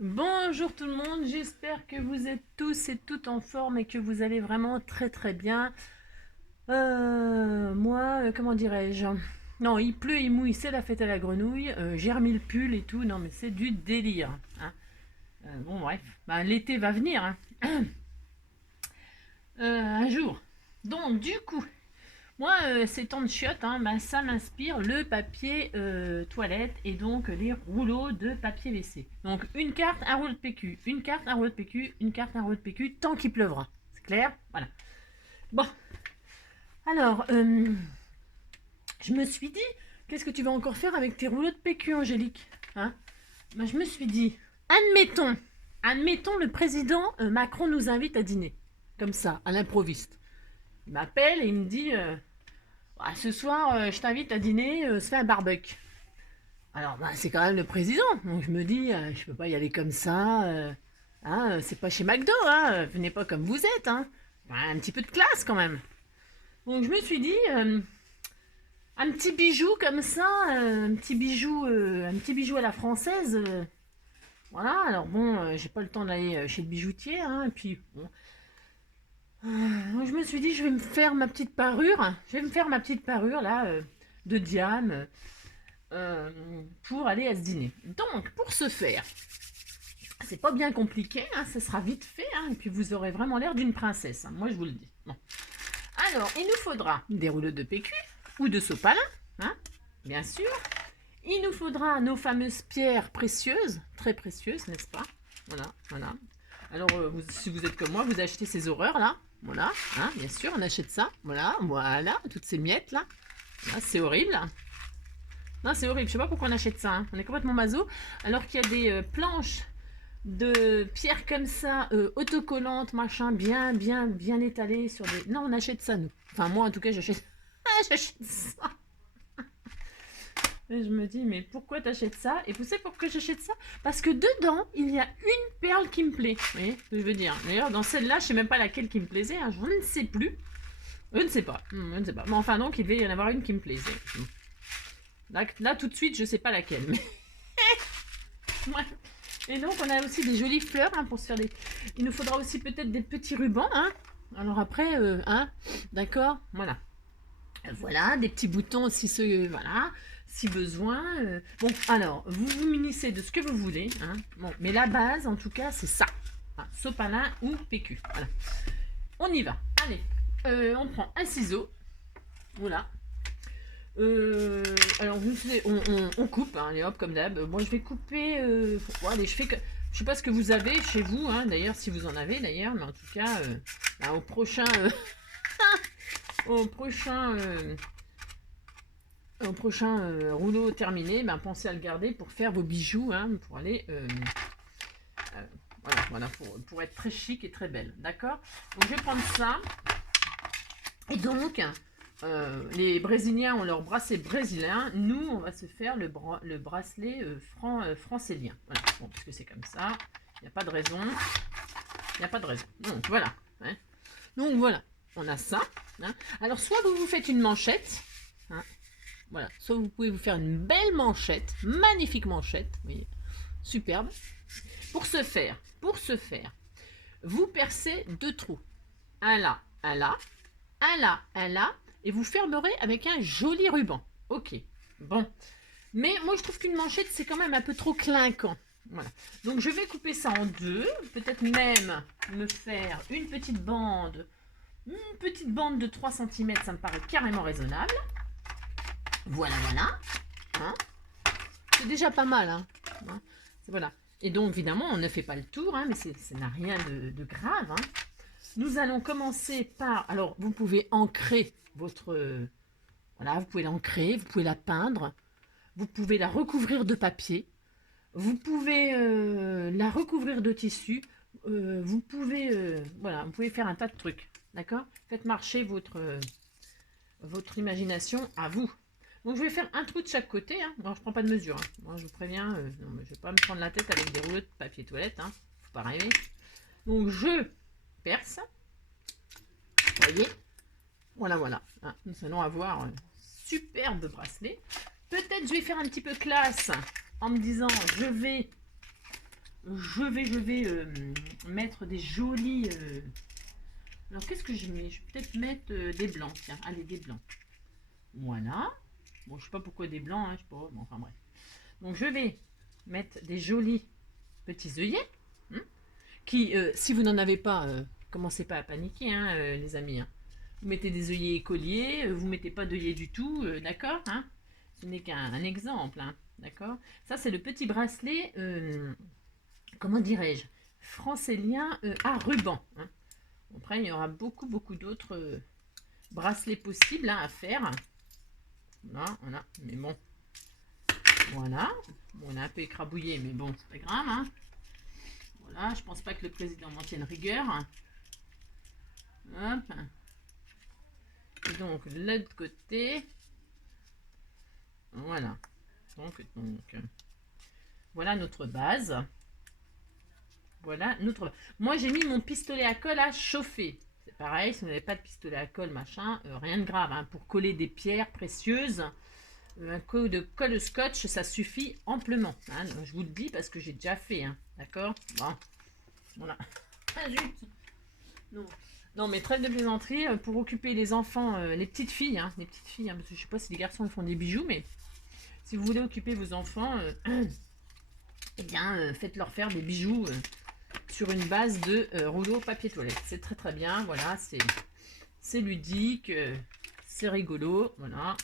Bonjour tout le monde, j'espère que vous êtes tous et toutes en forme et que vous allez vraiment très très bien. Moi, comment dirais-je? Non, il pleut, il mouille, c'est la fête à la grenouille. J'ai remis le pull et tout, non mais c'est du délire, hein. Bon bref, bah, l'été va venir, hein. Un jour. Donc du coup, moi, ces temps de chiottes, hein, bah, ça m'inspire le papier toilette et donc les rouleaux de papier WC. Donc une carte, un rouleau de PQ, une carte, un rouleau de PQ, une carte, un rouleau de PQ, tant qu'il pleuvra. C'est clair? Voilà. Bon, alors, je me suis dit, qu'est-ce que tu vas encore faire avec tes rouleaux de PQ, Angélique, hein? Bah, je me suis dit, admettons le président Macron nous invite à dîner. Comme ça, à l'improviste. Il m'appelle et il me dit... bah, ce soir, je t'invite à dîner, se fait un barbecue. Alors, bah, c'est quand même le président. Donc, je me dis, je peux pas y aller comme ça. Hein, c'est pas chez McDo, hein. Venez pas comme vous êtes, hein. Un petit peu de classe quand même. Donc, je me suis dit, un petit bijou comme ça, un petit bijou à la française. Voilà. Alors bon, j'ai pas le temps d'aller chez le bijoutier, hein. Et puis, bon. Donc, je me suis dit, je vais me faire ma petite parure. Je vais me faire ma petite parure là, de diane. Pour aller à ce dîner. Donc, pour ce faire, c'est pas bien compliqué, hein, ça sera vite fait, hein, et puis vous aurez vraiment l'air d'une princesse, hein, moi je vous le dis. Bon. Alors, il nous faudra des rouleaux de PQ ou de sopalin, hein, bien sûr. Il nous faudra nos fameuses pierres précieuses, très précieuses, n'est-ce pas? Voilà, voilà. Alors, si vous êtes comme moi, vous achetez ces horreurs là, voilà, hein, bien sûr, on achète ça, voilà, voilà, toutes ces miettes là, c'est horrible. Non, c'est horrible. Je sais pas pourquoi on achète ça, hein. On est complètement maso. Alors qu'il y a des planches de pierre comme ça, autocollantes, machin, bien étalées sur des. Non, on achète ça, nous. Enfin, moi, en tout cas, j'achète. J'achète ça. Et je me dis, mais pourquoi t'achètes ça? Et vous savez pourquoi j'achète ça? Parce que dedans, il y a une perle qui me plaît. Vous voyez ce que je veux dire? D'ailleurs, dans celle-là, je sais même pas laquelle qui me plaisait, hein. Je ne sais plus. Je ne sais pas. Je ne sais pas. Mais enfin, donc, il devait y en avoir une qui me plaisait. Là, tout de suite, je sais pas laquelle. Mais... ouais. Et donc, on a aussi des jolies fleurs, hein, pour se faire des... Il nous faudra aussi peut-être des petits rubans, hein. Alors après, hein, d'accord, voilà. Voilà, des petits boutons si voilà, si besoin. Bon, alors, vous vous munissez de ce que vous voulez, hein. Bon, mais la base, en tout cas, c'est ça. Hein, sopalin ou PQ. Voilà. On y va. Allez, on prend un ciseau. Voilà. Alors, on coupe, hein, allez hop, comme d'hab. Moi, je vais couper. Bon, allez, je fais que. Je sais pas ce que vous avez chez vous, hein, d'ailleurs, si vous en avez, d'ailleurs, mais en tout cas, bah, au prochain. Au prochain. Au prochain rouleau terminé, ben, pensez à le garder pour faire vos bijoux, hein, pour aller. Voilà, pour être très chic et très belle. D'accord. Donc, je vais prendre ça. Et donc. Les Brésiliens ont leur bracelet brésilien. Nous, on va se faire le bracelet francélien. Voilà, bon, parce que c'est comme ça. Il n'y a pas de raison. Il n'y a pas de raison. Donc, voilà. Hein. Donc, voilà. On a ça. Hein. Alors, soit vous vous faites une manchette. Hein. Voilà. Soit vous pouvez vous faire une belle manchette. Magnifique manchette. Vous voyez. Superbe. Pour ce faire, vous percez 2 trous. Un là, un là. Un là, un là. Et vous fermerez avec un joli ruban. Ok, bon. Mais moi, je trouve qu'une manchette, c'est quand même un peu trop clinquant. Voilà. Donc, je vais couper ça en 2. Peut-être même me faire une petite bande. Une petite bande de 3 cm, ça me paraît carrément raisonnable. Voilà, voilà. Hein, c'est déjà pas mal. Hein. Voilà. Et donc, évidemment, on ne fait pas le tour, hein, mais ça n'a rien de grave. Hein. Nous allons commencer par... Alors, vous pouvez ancrer votre... voilà, vous pouvez l'ancrer, vous pouvez la peindre, vous pouvez la recouvrir de papier, vous pouvez la recouvrir de tissu, vous pouvez... voilà, vous pouvez faire un tas de trucs, d'accord? Faites marcher votre imagination à vous. Donc, je vais faire un trou de chaque côté. Hein. Bon, je ne prends pas de mesure. Hein. Moi, je vous préviens, non, mais je ne vais pas me prendre la tête avec des rouleaux de papier toilette. Hein. Faut pas rêver. Donc, je perce. Vous voyez? Voilà, voilà. Hein, nous allons avoir un superbe bracelet. Peut-être je vais faire un petit peu classe en me disant je vais je vais mettre des jolis... alors, qu'est-ce que je mets? Je vais peut-être mettre des blancs. Tiens, allez, des blancs. Voilà. Bon, je sais pas pourquoi des blancs, hein, je sais pas. Bon, enfin, bref. Donc, je vais mettre des jolis petits œillets. Hein, qui, si vous n'en avez pas, commencez pas à paniquer, hein, les amis. Hein. Vous mettez des œillets écoliers, vous mettez pas d'œillets du tout, d'accord, hein. Ce n'est qu'un exemple, hein, d'accord. Ça, c'est le petit bracelet, comment dirais-je, francélien à ruban. Hein. Après, il y aura beaucoup d'autres bracelets possibles hein, à faire. Voilà, voilà, mais bon, voilà. Bon, on a un peu écrabouillé, mais bon, c'est pas grave. Hein. Voilà, je pense pas que le président m'en tienne rigueur. Hop. Et donc, de l'autre côté, voilà. Donc, voilà notre base. Voilà notre... Moi, j'ai mis mon pistolet à colle à chauffer. C'est pareil, si vous n'avez pas de pistolet à colle, machin, rien de grave. Hein, pour coller des pierres précieuses, un coup de colle scotch, ça suffit amplement. Hein, je vous le dis parce que j'ai déjà fait. Hein, d'accord. Bon, voilà. Ah, zut. Non. Non, mais trêve de plaisanterie, pour occuper les enfants, les petites filles, hein, parce que je sais pas si les garçons ils font des bijoux, mais si vous voulez occuper vos enfants, eh bien, faites-leur faire des bijoux sur une base de rouleau papier toilette. C'est très bien, voilà, c'est ludique, c'est rigolo, voilà.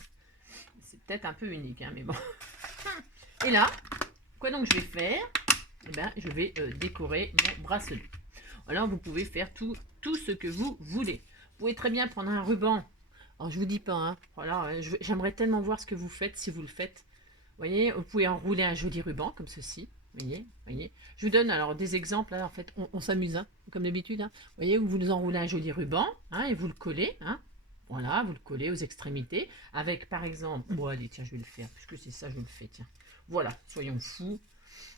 C'est peut-être un peu unique, hein, mais bon. Et là, quoi donc je vais faire? Eh bien, je vais décorer mon bracelet. Alors, vous pouvez faire tout ce que vous voulez. Vous pouvez très bien prendre un ruban. Alors, je vous dis pas, hein, voilà, j'aimerais tellement voir ce que vous faites si vous le faites. Vous voyez, vous pouvez enrouler un joli ruban comme ceci. Voyez. Je vous donne alors des exemples. Là, en fait, on s'amuse, hein, comme d'habitude. Hein. Vous voyez, vous nous enroulez un joli ruban hein, et vous le collez. Hein. Voilà, vous le collez aux extrémités. Avec, par exemple, bon, allez, tiens, je vais le faire. Puisque c'est ça, je le fais, tiens. Voilà, soyons fous.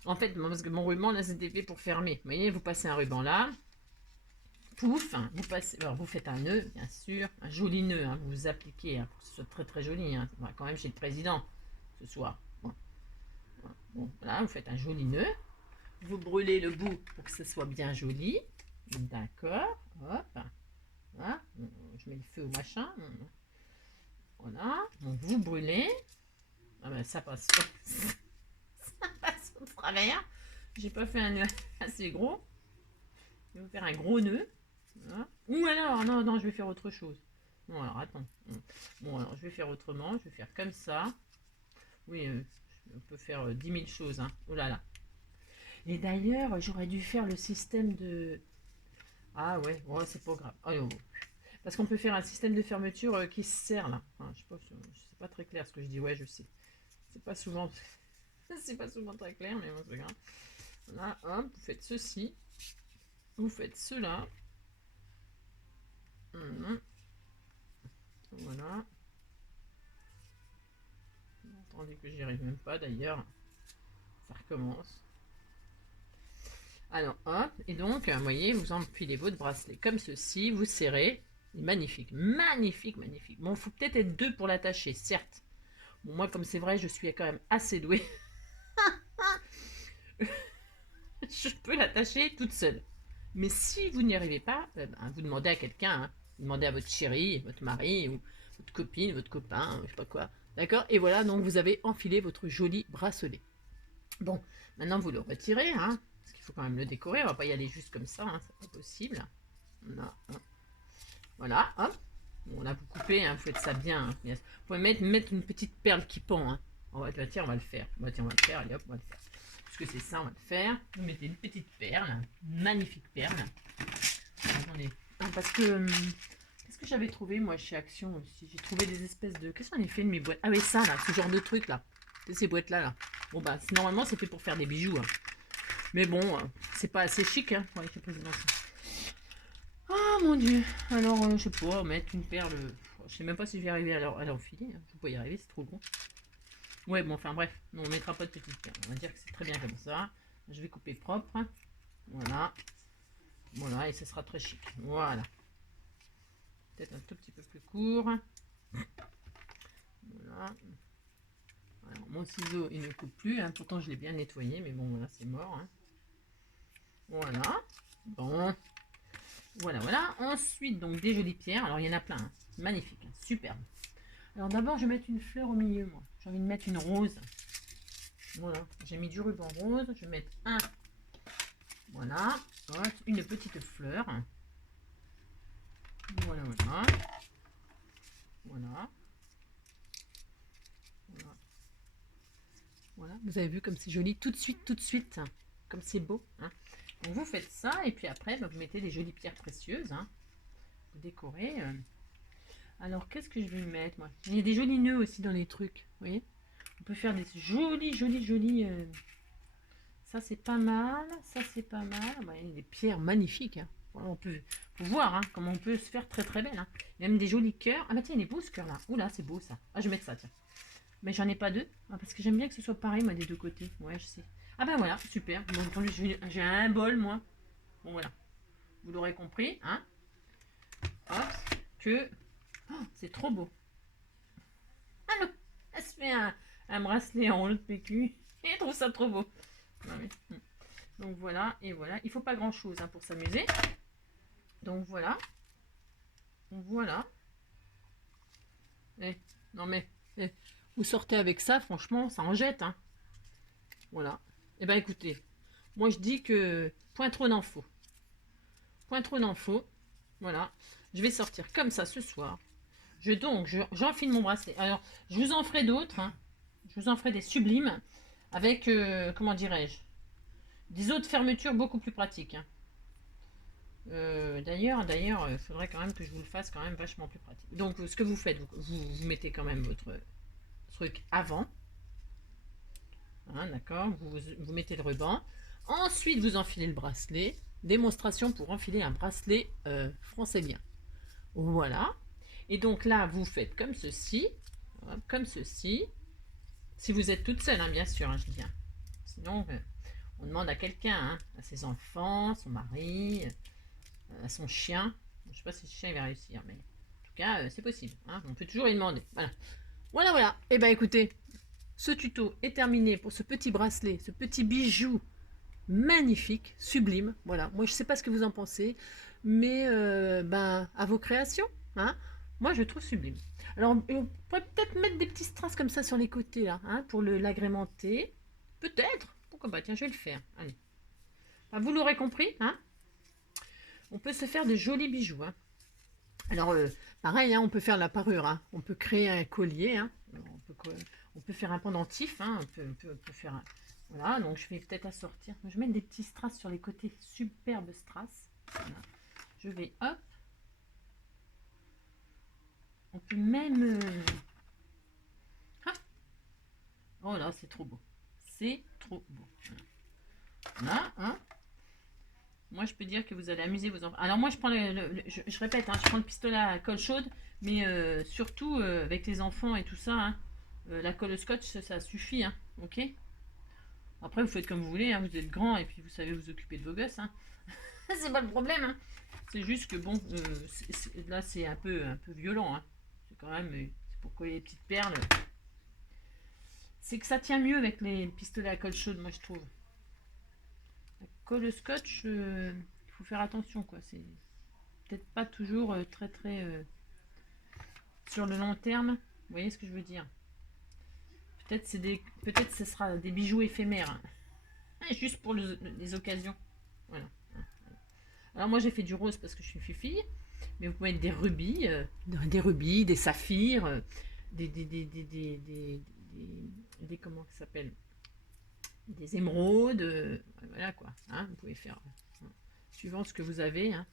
En fait, parce que mon ruban, là, c'était fait pour fermer. Vous voyez, vous passez un ruban là. Pouf, hein, vous passez, alors vous faites un nœud, bien sûr, un joli nœud, hein, vous appliquez hein, pour que ce soit très joli. Hein. On va quand même chez le président ce soir. Bon, voilà, vous faites un joli nœud. Vous brûlez le bout pour que ce soit bien joli. D'accord. Hop. Voilà. Je mets le feu au machin. Voilà. Donc vous brûlez. Ah ben, ça passe. Ça passe au travers. J'ai pas fait un nœud assez gros. Je vais faire un gros nœud. Voilà. Ou alors, non, je vais faire autre chose. Non, alors attends. Bon, alors je vais faire autrement. Je vais faire comme ça. Oui, on peut faire 10 000 choses. Hein. Oh là là. Et d'ailleurs, j'aurais dû faire le système de... Ah ouais, c'est pas grave. Oh. Parce qu'on peut faire un système de fermeture qui se serre là. Enfin, je sais pas, c'est pas très clair ce que je dis. Ouais, je sais. C'est pas souvent... c'est pas souvent très clair, mais bon, c'est grave. Voilà, hop, vous faites ceci. Vous faites cela. Voilà. Attendez que j'y arrive même pas d'ailleurs. Ça recommence. Alors hop, et donc, vous voyez, vous empilez votre bracelet comme ceci, vous serrez. Magnifique. Bon, il faut peut-être être deux pour l'attacher, certes. Bon, moi, comme c'est vrai, je suis quand même assez douée. Je peux l'attacher toute seule. Mais si vous n'y arrivez pas, vous demandez à quelqu'un. Hein. Vous demandez à votre chérie, votre mari, ou votre copine, votre copain, je sais pas quoi. D'accord. Et voilà, donc vous avez enfilé votre joli bracelet. Bon, maintenant vous le retirez, hein, parce qu'il faut quand même le décorer. On va pas y aller juste comme ça, hein, c'est pas possible. Voilà, hop. Bon, là vous coupez, hein, vous faites ça bien. Hein. Vous pouvez mettre une petite perle qui pend. Hein. Tiens, on va le faire. Tiens, on va le faire. Allez, hop, on va le faire. Puisque c'est ça, on va le faire. Vous mettez une petite perle, une magnifique perle. Attendez, parce que qu'est-ce que j'avais trouvé moi chez Action aussi? J'ai trouvé des espèces de... Qu'est-ce qu'on a fait de mes boîtes? Ah oui, ça là, ce genre de truc là. Ces boîtes là. Bon bah normalement c'est fait pour faire des bijoux. Hein. Mais bon, c'est pas assez chic hein, pour les présidentielles. Ah mon dieu. Alors je sais pas, mettre une perle. Je sais même pas si je vais arriver à l'enfiler. Hein. Je peux pas y arriver, c'est trop long. Ouais bon enfin bref, non, on mettra pas de petite perle. On va dire que c'est très bien comme ça. Je vais couper propre. Voilà. Voilà, et ce sera très chic. Voilà. Peut-être un tout petit peu plus court. Voilà. Alors, mon ciseau, il ne coupe plus. Hein. Pourtant, je l'ai bien nettoyé, mais bon, voilà, c'est mort. Hein. Voilà. Bon. Voilà, voilà. Ensuite, donc des jolies pierres. Alors, il y en a plein. Hein. Magnifique. Hein. Superbe. Alors, d'abord, je vais mettre une fleur au milieu, moi. J'ai envie de mettre une rose. Voilà. J'ai mis du ruban rose. Je vais mettre un. Voilà. Une petite fleur. Voilà, voilà. Voilà. Voilà. Voilà. Vous avez vu comme c'est joli. Tout de suite. Hein. Comme c'est beau. Hein. Donc, vous faites ça. Et puis après, bah, vous mettez des jolies pierres précieuses. Hein. Vous décorez. Alors, qu'est-ce que je vais mettre, moi? Il y a des jolis nœuds aussi dans les trucs. Vous voyez? On peut faire des jolis. Ça, c'est pas mal. Ça, c'est pas mal. Bah, il y a des pierres magnifiques. Hein. Voilà, faut voir hein, comment on peut se faire très très belle. Hein. Il y a même des jolis cœurs. Ah bah tiens, il est beau ce cœur-là. Oula, c'est beau ça. Ah, je vais mettre ça, tiens. Mais j'en ai pas deux. Ah, parce que j'aime bien que ce soit pareil, moi, des deux côtés. Ouais, je sais. Ah bah voilà, super. Bon, entendu, j'ai un bol, moi. Bon, voilà. Vous l'aurez compris, hein. Hop, que... Oh, c'est trop beau. Ah non, elle se fait un bracelet en haut de PQ. Et elle trouve ça trop beau. Non, mais... Donc voilà, et voilà. Il faut pas grand chose hein, pour s'amuser. Donc voilà. Voilà. Eh, non mais, vous sortez avec ça, franchement, ça en jette. Hein. Voilà. Et ben écoutez, moi je dis que point trop d'en faut. Point trop d'en faut. Voilà. Je vais sortir comme ça ce soir. J'enfile mon bracelet. Alors, je vous en ferai d'autres. Hein. Je vous en ferai des sublimes. Avec, comment dirais-je, des autres fermetures beaucoup plus pratiques. Hein. D'ailleurs, il faudrait quand même que je vous le fasse quand même vachement plus pratique. Donc, ce que vous faites, vous mettez quand même votre truc avant. Hein, d'accord, vous mettez le ruban. Ensuite, vous enfilez le bracelet. Démonstration pour enfiler un bracelet français bien. Voilà. Et donc là, vous faites comme ceci. Hop, comme ceci. Si vous êtes toute seule, hein, bien sûr, hein, je dis bien. Sinon, on demande à quelqu'un, hein, à ses enfants, son mari, à son chien. Je ne sais pas si le chien va réussir, mais en tout cas, c'est possible. Hein, on peut toujours lui demander. Voilà. Voilà. Et ben écoutez, ce tuto est terminé pour ce petit bracelet, ce petit bijou magnifique, sublime. Voilà. Moi, je ne sais pas ce que vous en pensez, mais ben, à vos créations. Hein. Moi, je le trouve sublime. Alors, on pourrait peut-être mettre des petits strass comme ça sur les côtés, là, hein, pour l'agrémenter. Peut-être. Pourquoi pas? Tiens, je vais le faire. Allez. Enfin, vous l'aurez compris, hein. On peut se faire de jolis bijoux. Hein. Alors, pareil, hein, on peut faire la parure. Hein. On peut créer un collier. Hein. On peut faire un pendentif. Hein. On peut faire un... Voilà, donc je vais peut-être assortir. Je vais mettre des petits strass sur les côtés. Superbe strass. Voilà. Je vais, hop. On peut même... Ah. Oh là, c'est trop beau. C'est trop beau. Voilà, hein. Moi, je peux dire que vous allez amuser vos enfants. Alors moi, je prends je répète, hein, je prends le pistolet à colle chaude, mais surtout avec les enfants et tout ça, hein, la colle au scotch, ça suffit, hein, ok. Après, vous faites comme vous voulez, hein, vous êtes grand et puis vous savez vous occuper de vos gosses, hein. C'est pas le problème, hein. C'est juste que bon, là c'est un peu violent, hein. C'est quand même, c'est pour coller les petites perles. C'est que ça tient mieux avec les pistolets à colle chaude, moi je trouve. La colle au scotch, il faut faire attention, quoi. C'est peut-être pas toujours très sur le long terme. Vous voyez ce que je veux dire? Peut-être ce sera des bijoux éphémères, hein. Juste pour les occasions. Voilà. Alors moi j'ai fait du rose parce que je suis fille, mais vous pouvez mettre des rubis, des saphirs, des comment ça s'appelle, des émeraudes, voilà quoi. Hein, vous pouvez faire suivant ce que vous avez. Hein.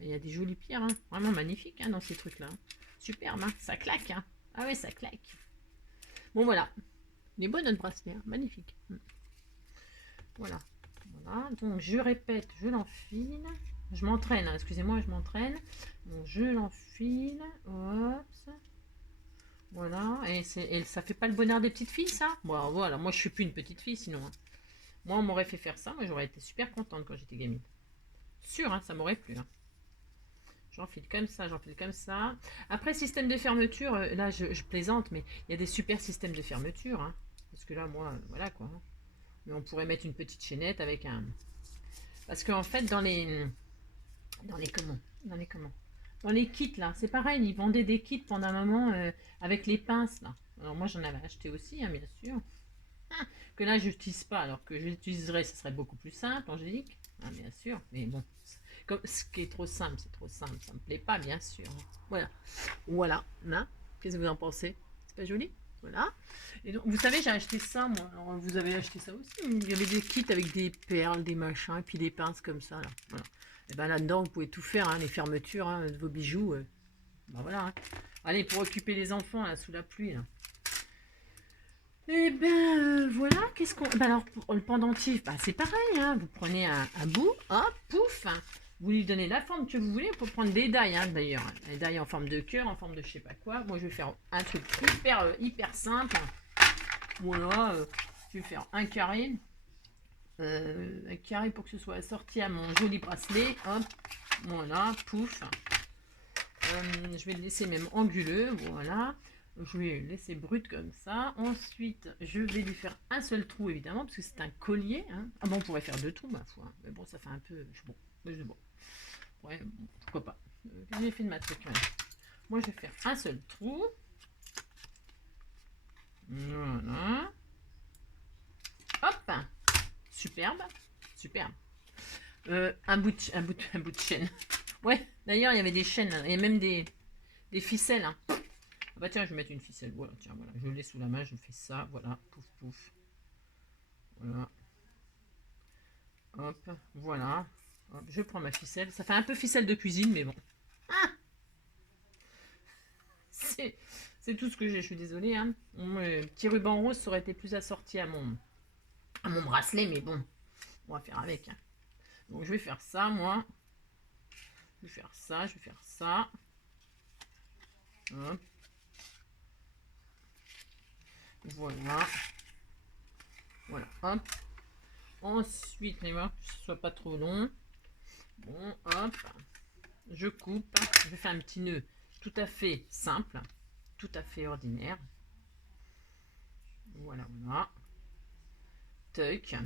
Il y a des jolies pierres, hein, vraiment magnifiques hein, dans ces trucs-là. Superbe, hein, ça claque. Hein. Ah ouais, ça claque. Bon voilà, les bonnes notre bracelet, hein, magnifique. Voilà. Voilà, donc je répète, je l'enfile. Je m'entraîne, hein, excusez-moi, je m'entraîne. Donc je l'enfile. Hop. Voilà, et ça fait pas le bonheur des petites filles, ça? Bon, voilà, moi je suis plus une petite fille sinon. Hein. Moi, on m'aurait fait faire ça, moi j'aurais été super contente quand j'étais gamine. Sûr, hein, ça m'aurait plu. Hein. J'enfile comme ça, j'enfile comme ça. Après, système de fermeture, là je plaisante, mais il y a des super systèmes de fermeture. Hein, parce que là, moi, voilà quoi. Hein. Mais on pourrait mettre une petite chaînette avec Parce qu'en fait, comment dans les kits, là, c'est pareil, ils vendaient des kits pendant un moment avec les pinces, là. Alors moi, j'en avais acheté aussi, hein, bien sûr. Ah, que là, je n'utilise pas, alors que je l'utiliserais, ce serait beaucoup plus simple, Angélique. Ah, bien sûr, mais bon, comme ce qui est trop simple, c'est trop simple, ça me plaît pas, bien sûr. Voilà, voilà, hein. Qu'est-ce que vous en pensez? C'est pas joli? Voilà. Et donc, vous savez, j'ai acheté ça, moi. Alors, vous avez acheté ça aussi. Il y avait des kits avec des perles, des machins, et puis des pinces comme ça, là. Voilà. Et ben là-dedans, vous pouvez tout faire, hein, les fermetures hein, de vos bijoux. Ben voilà. Hein. Allez, pour occuper les enfants, là, sous la pluie, là. Et ben voilà, qu'est-ce qu'on... Ben alors, pour le pendentif, ben, c'est pareil, hein. Vous prenez un bout, hop, pouf, hein. Vous lui donnez la forme que vous voulez. Vous pouvez prendre des dailles, hein, d'ailleurs. Des dailles en forme de cœur, en forme de je sais pas quoi. Moi, je vais faire un truc hyper simple. Voilà, je vais faire un carré pour que ce soit assorti à mon joli bracelet. Hop, voilà, pouf. Je vais le laisser même anguleux, voilà. Je vais le laisser brut comme ça. Ensuite, je vais lui faire un seul trou, évidemment, parce que c'est un collier. Hein. Ah bon, on pourrait faire 2 trous, ma foi. Mais bon, ça fait un peu... Bon, ouais, bon, pourquoi pas. J'ai fait de ma truc. Ouais. Moi, je vais faire un seul trou. Voilà. Hop. Superbe. Superbe. Un bout de chaîne. Ouais, d'ailleurs, il y avait des chaînes. Il y a même des ficelles. Hein. Ah bah tiens, je vais mettre une ficelle. Voilà, tiens, voilà. Je l'ai sous la main, je fais ça. Voilà, pouf, pouf. Voilà. Hop, voilà. Hop, je prends ma ficelle. Ça fait un peu ficelle de cuisine, mais bon. Ah, c'est tout ce que j'ai. Je suis désolée. Hein. Mon petit ruban rose, ça aurait été plus assorti à mon bracelet, mais bon. On va faire avec. Hein. Donc, je vais faire ça, moi. Je vais faire ça, je vais faire ça. Hop. Voilà. Voilà, hop. Ensuite, les voir que ce soit pas trop long. Bon, hop. Je coupe. Je fais un petit nœud tout à fait simple. Tout à fait ordinaire. Voilà, voilà. Tuck.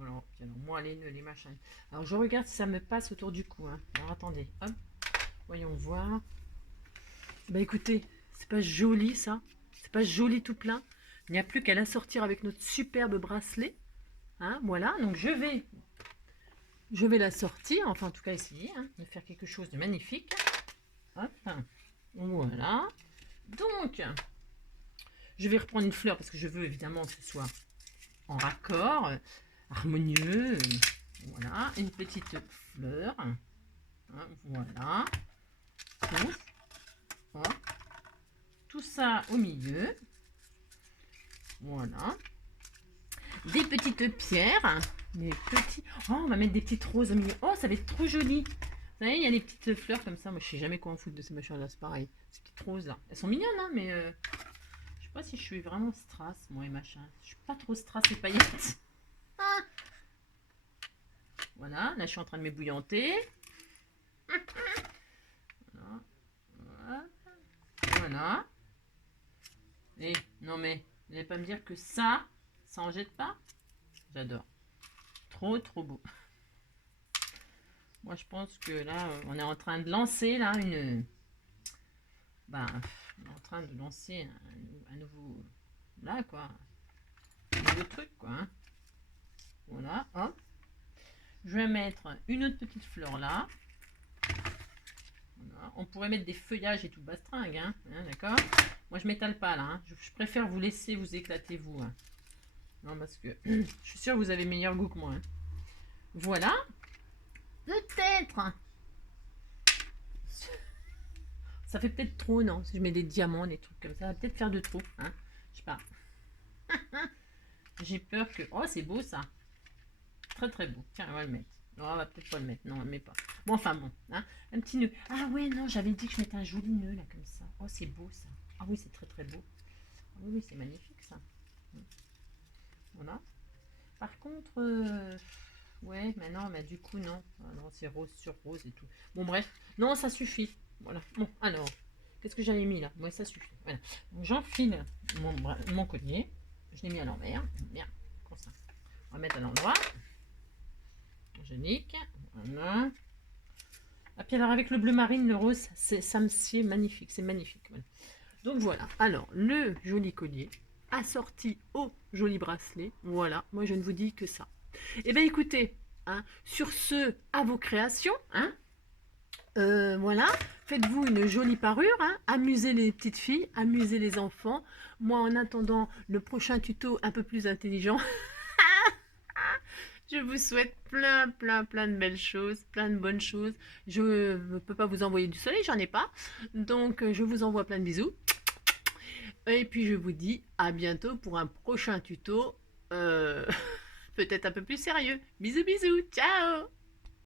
Alors, moi, les nœuds, les machins. Alors, je regarde si ça me passe autour du cou. Hein. Alors, attendez. Hop. Voyons voir. Bah, écoutez, c'est pas joli, ça. C'est pas joli tout plein. Il n'y a plus qu'à la sortir avec notre superbe bracelet. Hein, voilà, donc je vais la sortir, enfin en tout cas essayer hein, de faire quelque chose de magnifique. Hop, voilà. Donc, je vais reprendre une fleur parce que je veux évidemment que ce soit en raccord, harmonieux. Voilà, une petite fleur. Hein, voilà. Tout ça au milieu. Voilà. Des petites pierres. Des petits... Oh, on va mettre des petites roses au milieu. Oh, ça va être trop joli. Vous savez, il y a des petites fleurs comme ça. Moi, je sais jamais quoi en foutre de ces machins-là. C'est pareil. Ces petites roses là. Elles sont mignonnes, hein, mais je sais pas si je suis vraiment strass, moi, et machin. Je suis pas trop strass et paillettes. Ah. Voilà, là, je suis en train de m'ébouillanter. Voilà. Voilà. Et non, mais vous n'allez pas me dire que ça en jette pas? J'adore. Trop, trop beau. Moi, je pense que là, on est en train de lancer là une... Ben, on est en train de lancer un nouveau... Là, quoi. Un nouveau truc, quoi. Hein. Voilà, hop. Je vais mettre une autre petite fleur là. Voilà. On pourrait mettre des feuillages et tout bastringue, hein, d'accord. Moi, je m'étale pas là. Hein. Je préfère vous laisser vous éclater, vous. Hein. Non, parce que je suis sûre que vous avez meilleur goût que moi. Hein. Voilà. Peut-être. Ça fait peut-être trop, non? Si je mets des diamants, des trucs comme ça, ça va peut-être faire de trop. Hein, je sais pas. J'ai peur que... Oh, c'est beau, ça. Très, très beau. Tiens, on va le mettre. Non, on va peut-être pas le mettre. Non, on le met pas. Bon, enfin, bon. Hein, un petit nœud. Ah ouais, non, j'avais dit que je mettais un joli nœud, là, comme ça. Oh, c'est beau, ça. Ah oui, c'est très, très beau. Ah oui, c'est magnifique, ça. Voilà. Par contre... Ouais, mais non, mais du coup, non. Ah non, c'est rose sur rose et tout. Bon, bref. Non, ça suffit. Voilà. Bon, alors, qu'est-ce que j'avais mis là? Moi, ça suffit. Voilà. Donc, j'enfile mon collier. Je l'ai mis à l'envers. Bien, comme ça. On va mettre à l'endroit. Angélique. Voilà. Ah, puis alors avec le bleu marine, le rose, ça me sied magnifique. C'est magnifique. Voilà. Donc voilà. Alors, le joli collier assorti au joli bracelet. Voilà. Moi, je ne vous dis que ça. Eh bien, écoutez, hein, sur ce, à vos créations, hein, voilà, faites-vous une jolie parure, hein, amusez les petites filles, amusez les enfants. Moi, en attendant le prochain tuto un peu plus intelligent, je vous souhaite plein de belles choses, plein de bonnes choses. Je ne peux pas vous envoyer du soleil, j'en ai pas. Donc, je vous envoie plein de bisous. Et puis, je vous dis à bientôt pour un prochain tuto, peut-être un peu plus sérieux. Bisous, bisous, ciao!